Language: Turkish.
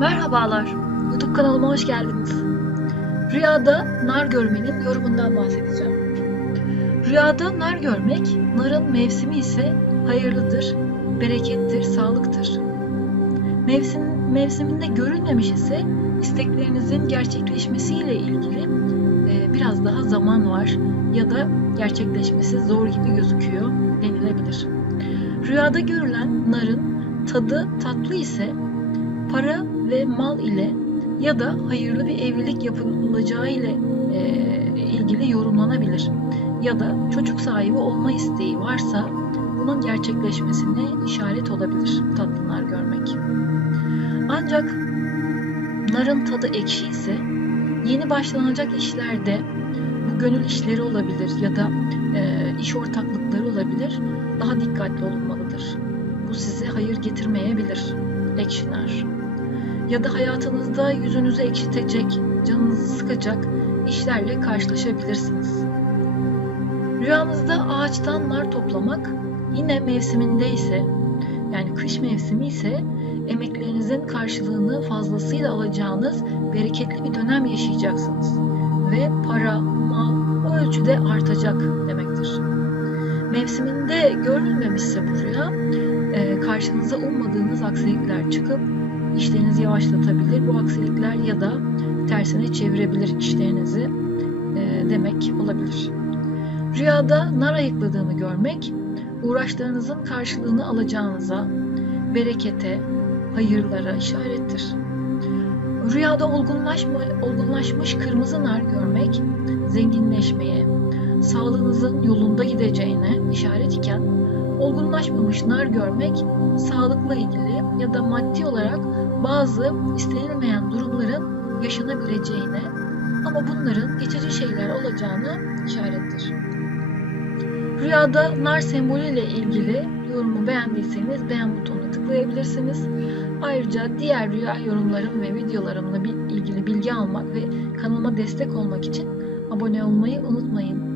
Merhabalar, YouTube kanalıma hoş geldiniz. Rüyada nar görmenin yorumundan bahsedeceğim. Rüyada nar görmek, narın mevsimi ise hayırlıdır, berekettir, sağlıktır. Mevsim, mevsiminde görülmemiş ise isteklerinizin gerçekleşmesiyle ilgili e, biraz daha zaman var ya da gerçekleşmesi zor gibi gözüküyor denilebilir. Rüyada görülen narın tadı tatlı ise para ve mal ile ya da hayırlı bir evlilik yapılacağı ile e, ilgili yorumlanabilir. Ya da çocuk sahibi olma isteği varsa bunun gerçekleşmesine işaret olabilir tatlılar görmek. Ancak narın tadı ekşi ise yeni başlanacak işlerde bu gönül işleri olabilir ya da e, iş ortaklıkları olabilir. Daha dikkatli olunmalıdır. Bu size hayır getirmeyebilir ekşi ya da hayatınızda yüzünüzü ekşitecek, canınızı sıkacak işlerle karşılaşabilirsiniz. Rüyanızda ağaçtan nar toplamak yine mevsiminde ise yani kış mevsimi ise emeklerinizin karşılığını fazlasıyla alacağınız bereketli bir dönem yaşayacaksınız ve para, mal o ölçüde artacak demektir. Mevsiminde görülmemişse bu rüya e, karşınıza ummadığınız aksilikler çıkıp işlerinizi yavaşlatabilir. Bu aksilikler ya da tersine çevirebilir işlerinizi e, demek olabilir. Rüyada nar ayıkladığını görmek, uğraşlarınızın karşılığını alacağınıza, berekete, hayırlara işarettir. Rüyada olgunlaşma, olgunlaşmış kırmızı nar görmek, zenginleşmeye, sağlığınızın yolunda gideceğine işaret iken, olgunlaşmamış nar görmek, sağlıkla ilgili ya da maddi olarak bazı istenilmeyen durumların yaşanabileceğine ama bunların geçici şeyler olacağını işarettir. Rüyada nar sembolüyle ilgili yorumu beğendiyseniz beğen butonuna tıklayabilirsiniz. Ayrıca diğer rüya yorumlarım ve videolarımla ilgili bilgi almak ve kanalıma destek olmak için abone olmayı unutmayın.